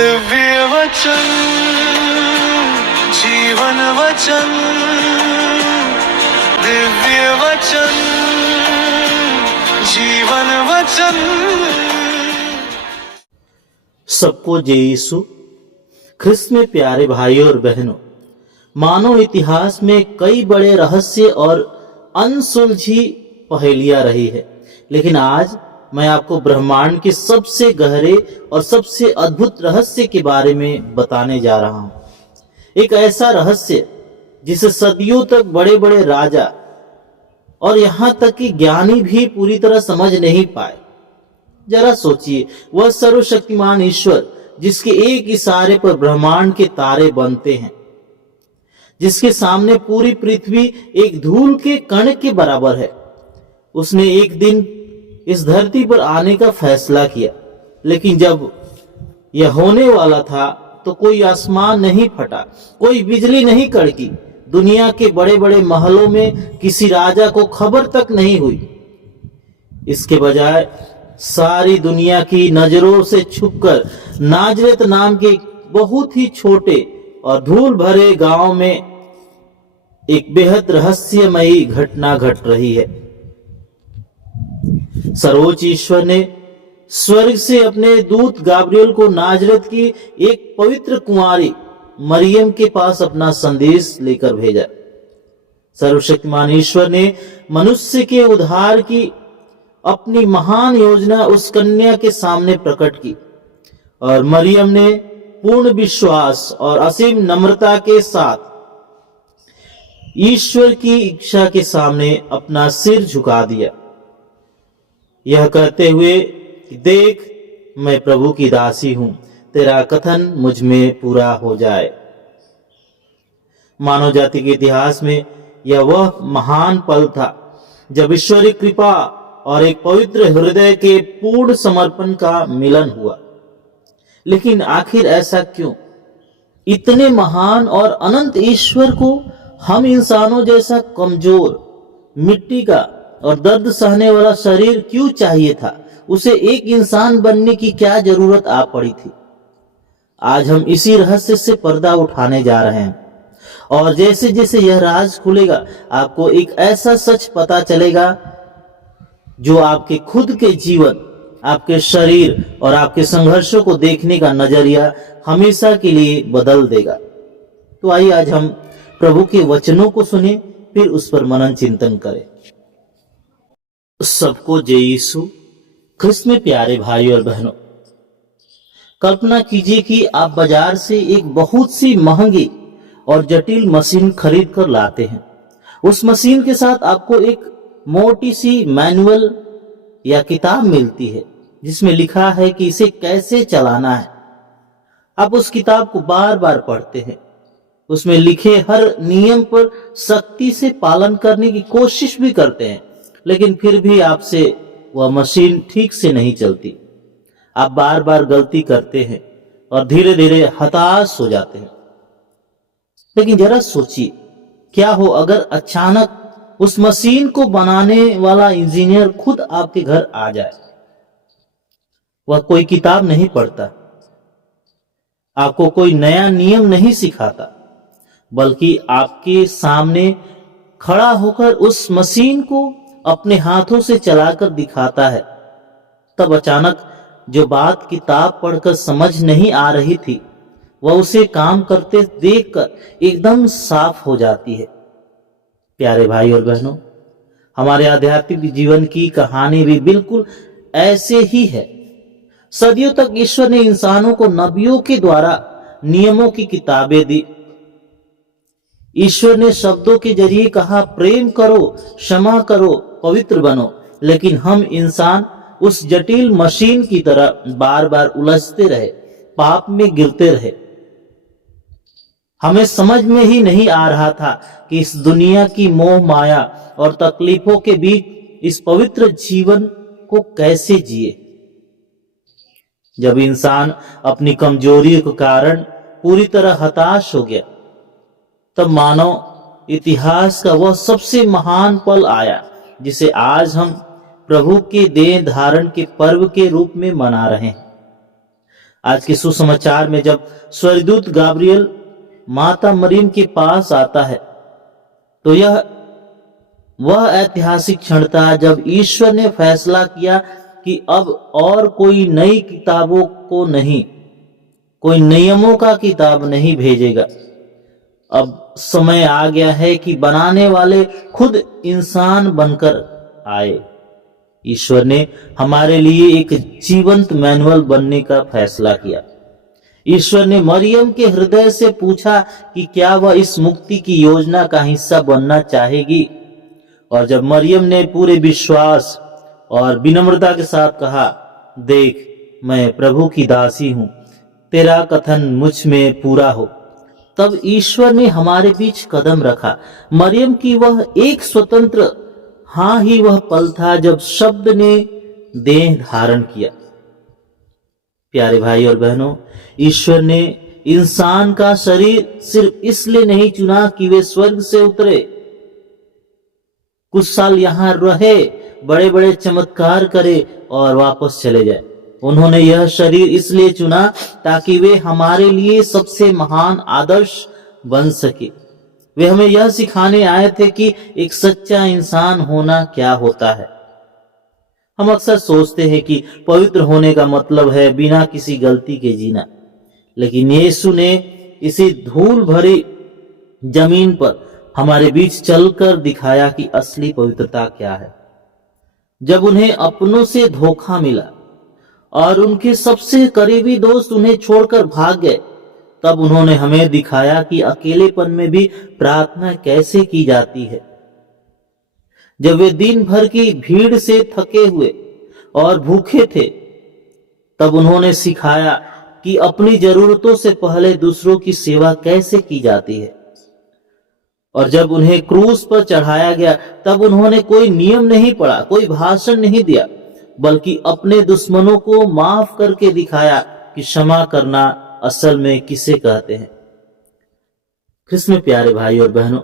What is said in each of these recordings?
दिव्य वचन जीवन वचन दिव्य वचन जीवन वचन। सबको जय यीशु। ख्रिस्त में प्यारे भाइयों और बहनों, मानव इतिहास में कई बड़े रहस्य और अनसुलझी पहेलियां रही है, लेकिन आज मैं आपको ब्रह्मांड के सबसे गहरे और सबसे अद्भुत रहस्य के बारे में बताने जा रहा हूं। एक ऐसा रहस्य जिसे सदियों तक बड़े बड़े राजा और यहां तक कि ज्ञानी भी पूरी तरह समझ नहीं पाए। जरा सोचिए, वह सर्वशक्तिमान ईश्वर जिसके एक इशारे पर ब्रह्मांड के तारे बनते हैं, जिसके सामने पूरी पृथ्वी एक धूल के कण के बराबर है, उसने एक दिन इस धरती पर आने का फैसला किया। लेकिन जब यह होने वाला था तो कोई आसमान नहीं फटा, कोई बिजली नहीं कड़की, दुनिया के बड़े बड़े महलों में किसी राजा को खबर तक नहीं हुई। इसके बजाय सारी दुनिया की नजरों से छुपकर नाजरेत नाम के बहुत ही छोटे और धूल भरे गांव में एक बेहद रहस्यमयी घटना घट रही है। सर्वोच्च ईश्वर ने स्वर्ग से अपने दूत गाब्रियल को नाजरेत की एक पवित्र कुंवारी मरियम के पास अपना संदेश लेकर भेजा। सर्वशक्तिमान ईश्वर ने मनुष्य के उद्धार की अपनी महान योजना उस कन्या के सामने प्रकट की और मरियम ने पूर्ण विश्वास और असीम नम्रता के साथ ईश्वर की इच्छा के सामने अपना सिर झुका दिया, यह कहते हुए कि देख, मैं प्रभु की दासी हूं, तेरा कथन मुझ में पूरा हो जाए। मानव जाति के इतिहास में यह वह महान पल था जब ईश्वरीय कृपा और एक पवित्र हृदय के पूर्ण समर्पण का मिलन हुआ। लेकिन आखिर ऐसा क्यों? इतने महान और अनंत ईश्वर को हम इंसानों जैसा कमजोर, मिट्टी का और दर्द सहने वाला शरीर क्यों चाहिए था? उसे एक इंसान बनने की क्या जरूरत आ पड़ी थी? आज हम इसी रहस्य से पर्दा उठाने जा रहे हैं और जैसे जैसे यह राज खुलेगा, आपको एक ऐसा सच पता चलेगा जो आपके खुद के जीवन, आपके शरीर और आपके संघर्षों को देखने का नजरिया हमेशा के लिए बदल देगा। तो आइए आज हम प्रभु के वचनों को सुने, फिर उस पर मनन चिंतन करें। सबको जय यीशु। ख्रिस्त में प्यारे भाई और बहनों, कल्पना कीजिए कि आप बाजार से एक बहुत सी महंगी और जटिल मशीन खरीद कर लाते हैं। उस मशीन के साथ आपको एक मोटी सी मैनुअल या किताब मिलती है जिसमें लिखा है कि इसे कैसे चलाना है। आप उस किताब को बार बार पढ़ते हैं, उसमें लिखे हर नियम पर सख्ती से पालन करने की कोशिश भी करते हैं, लेकिन फिर भी आपसे वह मशीन ठीक से नहीं चलती। आप बार बार गलती करते हैं और धीरे धीरे हताश हो जाते हैं। लेकिन जरा सोचिए, क्या हो अगर अचानक उस मशीन को बनाने वाला इंजीनियर खुद आपके घर आ जाए? वह कोई किताब नहीं पढ़ता, आपको कोई नया नियम नहीं सिखाता, बल्कि आपके सामने खड़ा होकर उस मशीन को अपने हाथों से चलाकर दिखाता है। तब अचानक जो बात किताब पढ़कर समझ नहीं आ रही थी, वह उसे काम करते देखकर एकदम साफ हो जाती है। प्यारे भाई और बहनों, हमारे आध्यात्मिक जीवन की कहानी भी बिल्कुल ऐसे ही है। सदियों तक ईश्वर ने इंसानों को नबियों के द्वारा नियमों की किताबें दी। ईश्वर ने शब्दों के जरिए कहा, प्रेम करो, क्षमा करो, पवित्र बनो। लेकिन हम इंसान उस जटिल मशीन की तरह बार बार उलझते रहे, पाप में गिरते रहे। हमें समझ में ही नहीं आ रहा था कि इस दुनिया की मोह माया और तकलीफों के बीच इस पवित्र जीवन को कैसे जिए। जब इंसान अपनी कमजोरी के कारण पूरी तरह हताश हो गया, तब मानव इतिहास का वह सबसे महान पल आया जिसे आज हम प्रभु के देह धारण के पर्व के रूप में मना रहे हैं। आज के सुसमाचार में जब स्वर्गदूत गाब्रियल माता मरियम के पास आता है तो यह वह ऐतिहासिक क्षण था जब ईश्वर ने फैसला किया कि अब और कोई नई किताबों को नहीं, कोई नियमों का किताब नहीं भेजेगा। अब समय आ गया है कि बनाने वाले खुद इंसान बनकर आए। ईश्वर ने हमारे लिए एक जीवंत मैनुअल बनने का फैसला किया। ईश्वर ने मरियम के हृदय से पूछा कि क्या वह इस मुक्ति की योजना का हिस्सा बनना चाहेगी। और जब मरियम ने पूरे विश्वास और विनम्रता के साथ कहा, देख मैं प्रभु की दासी हूं, तेरा कथन मुझ में पूरा हो, तब ईश्वर ने हमारे बीच कदम रखा। मरियम की वह एक स्वतंत्र हाँ ही वह पल था जब शब्द ने देह धारण किया। प्यारे भाई और बहनों, ईश्वर ने इंसान का शरीर सिर्फ इसलिए नहीं चुना कि वे स्वर्ग से उतरे, कुछ साल यहां रहे, बड़े बड़े चमत्कार करे और वापस चले जाए। उन्होंने यह शरीर इसलिए चुना ताकि वे हमारे लिए सबसे महान आदर्श बन सके। वे हमें यह सिखाने आए थे कि एक सच्चा इंसान होना क्या होता है। हम अक्सर सोचते हैं कि पवित्र होने का मतलब है बिना किसी गलती के जीना, लेकिन यीशु ने इसी धूल भरी जमीन पर हमारे बीच चलकर दिखाया कि असली पवित्रता क्या है। जब उन्हें अपनों से धोखा मिला और उनके सबसे करीबी दोस्त उन्हें छोड़कर भाग गए, तब उन्होंने हमें दिखाया कि अकेलेपन में भी प्रार्थना कैसे की जाती है। जब वे दिन भर की भीड़ से थके हुए और भूखे थे, तब उन्होंने सिखाया कि अपनी जरूरतों से पहले दूसरों की सेवा कैसे की जाती है। और जब उन्हें क्रूस पर चढ़ाया गया, तब उन्होंने कोई नियम नहीं पढ़ा, कोई भाषण नहीं दिया, बल्कि अपने दुश्मनों को माफ करके दिखाया कि क्षमा करना असल में किसे कहते हैं। ख्रिस्त में प्यारे भाई और बहनों,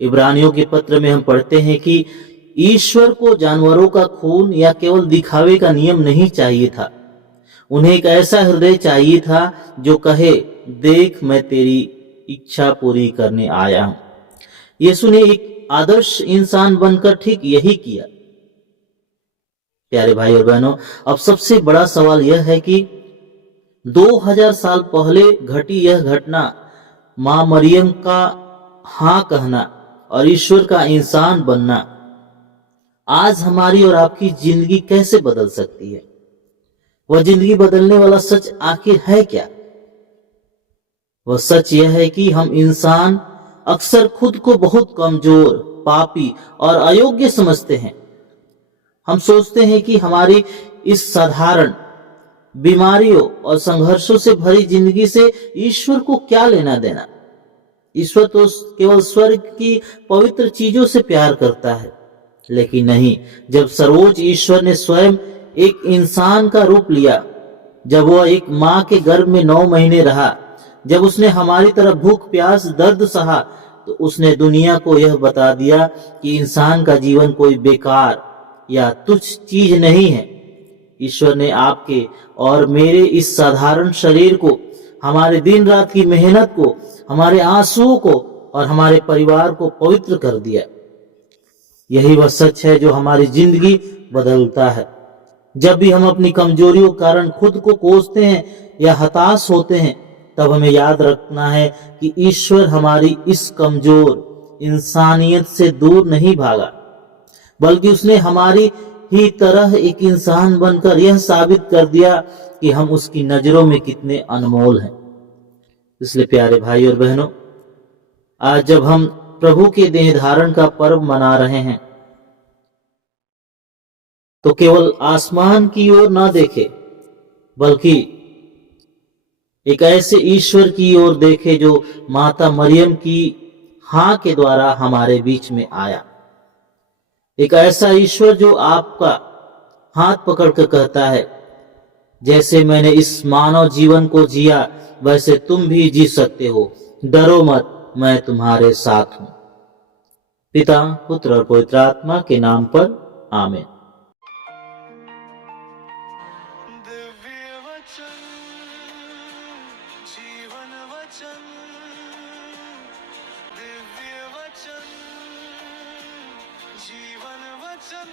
इब्रानियों के पत्र में हम पढ़ते हैं कि ईश्वर को जानवरों का खून या केवल दिखावे का नियम नहीं चाहिए था। उन्हें एक ऐसा हृदय चाहिए था जो कहे, देख मैं तेरी इच्छा पूरी करने आया हूं। यीशु ने एक आदर्श इंसान बनकर ठीक यही किया। प्यारे भाई और बहनों, अब सबसे बड़ा सवाल यह है कि 2000 साल पहले घटी यह घटना, मां मरियम का हां कहना और ईश्वर का इंसान बनना, आज हमारी और आपकी जिंदगी कैसे बदल सकती है? वह जिंदगी बदलने वाला सच आखिर है क्या? वह सच यह है कि हम इंसान अक्सर खुद को बहुत कमजोर, पापी और अयोग्य समझते हैं। हम सोचते हैं कि हमारी इस साधारण बीमारियों और संघर्षों से भरी जिंदगी से ईश्वर को क्या लेना देना। ईश्वर तो केवल स्वर्ग की पवित्र चीजों से प्यार करता है। लेकिन नहीं, जब सर्वोच्च ईश्वर ने स्वयं एक इंसान का रूप लिया, जब वह एक मां के गर्भ में 9 महीने रहा, जब उसने हमारी तरह भूख प्यास दर्द सहा, तो उसने दुनिया को यह बता दिया कि इंसान का जीवन कोई बेकार या तुच्छ चीज नहीं है। ईश्वर ने आपके और मेरे इस साधारण शरीर को, हमारे दिन रात की मेहनत को, हमारे आंसुओं को और हमारे परिवार को पवित्र कर दिया। यही वह सच है जो हमारी जिंदगी बदलता है। जब भी हम अपनी कमजोरियों के कारण खुद को कोसते हैं या हताश होते हैं, तब हमें याद रखना है कि ईश्वर हमारी इस कमजोर इंसानियत से दूर नहीं भागा, बल्कि उसने हमारी ही तरह एक इंसान बनकर यह साबित कर दिया कि हम उसकी नजरों में कितने अनमोल हैं। इसलिए प्यारे भाई और बहनों, आज जब हम प्रभु के देह धारण का पर्व मना रहे हैं, तो केवल आसमान की ओर न देखे, बल्कि एक ऐसे ईश्वर की ओर देखे जो माता मरियम की हां के द्वारा हमारे बीच में आया। एक ऐसा ईश्वर जो आपका हाथ पकड़कर कहता है, जैसे मैंने इस मानव जीवन को जिया वैसे तुम भी जी सकते हो, डरो मत, मैं तुम्हारे साथ हूं। पिता, पुत्र और पवित्र आत्मा के नाम पर आमीन। दिव्य वचन जीवन वचन दिव्य वचन जीवन वचन